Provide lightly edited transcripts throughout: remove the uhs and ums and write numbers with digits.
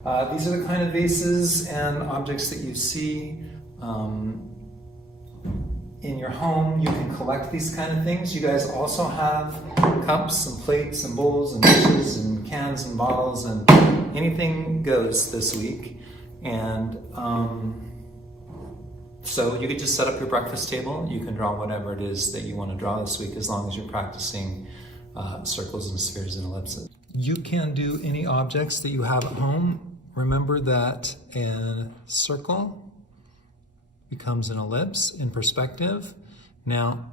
These are the kind of vases and objects that you see in your home. You can collect these kind of things. You guys also have cups and plates and bowls and dishes and cans and bottles, and anything goes this week. And so you could just set up your breakfast table. You can draw whatever it is that you want to draw this week, as long as you're practicing circles and spheres and ellipses. You can do any objects that you have at home. Remember that a circle becomes an ellipse in perspective. Now,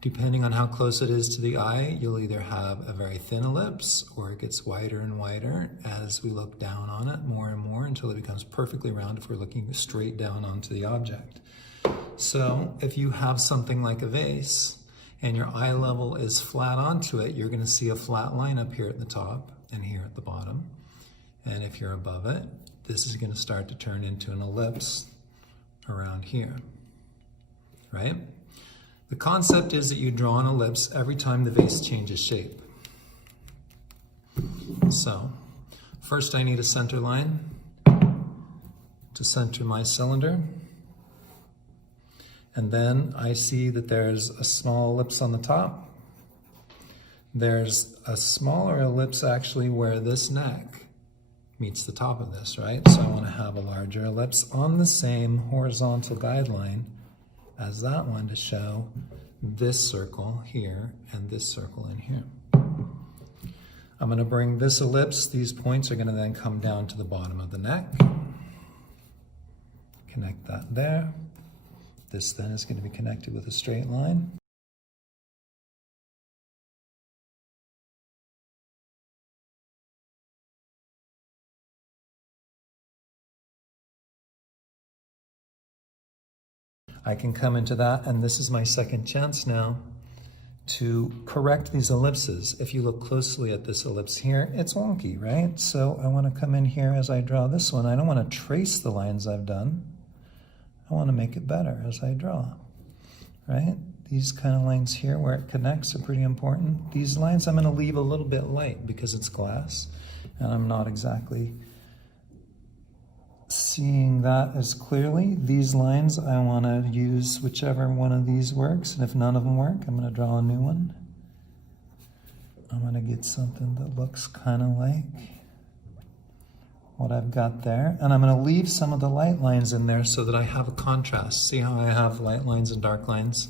depending on how close it is to the eye, you'll either have a very thin ellipse, or it gets wider and wider as we look down on it more and more until it becomes perfectly round if we're looking straight down onto the object. So if you have something like a vase and your eye level is flat onto it, you're going to see a flat line up here at the top and here at the bottom. And if you're above it, this is going to start to turn into an ellipse around here, right? The concept is that you draw an ellipse every time the vase changes shape. So first I need a center line to center my cylinder. And then I see that there's a small ellipse on the top. There's a smaller ellipse actually where this neck meets the top of this, right? So I want to have a larger ellipse on the same horizontal guideline as that one to show this circle here and this circle in here. I'm going to bring this ellipse, these points are going to then come down to the bottom of the neck. Connect that there. This then is going to be connected with a straight line. I can come into that, and this is my second chance now to correct these ellipses. If you look closely at this ellipse here, it's wonky, right? So I want to come in here as I draw this one. I don't want to trace the lines I've done. I want to make it better as I draw, right? These kind of lines here where it connects are pretty important. These lines I'm going to leave a little bit light because it's glass, and I'm not exactly seeing that as clearly. These lines, I want to use whichever one of these works, and if none of them work, I'm going to draw a new one. I'm going to get something that looks kind of like what I've got there, and I'm going to leave some of the light lines in there so that I have a contrast. See how I have light lines and dark lines?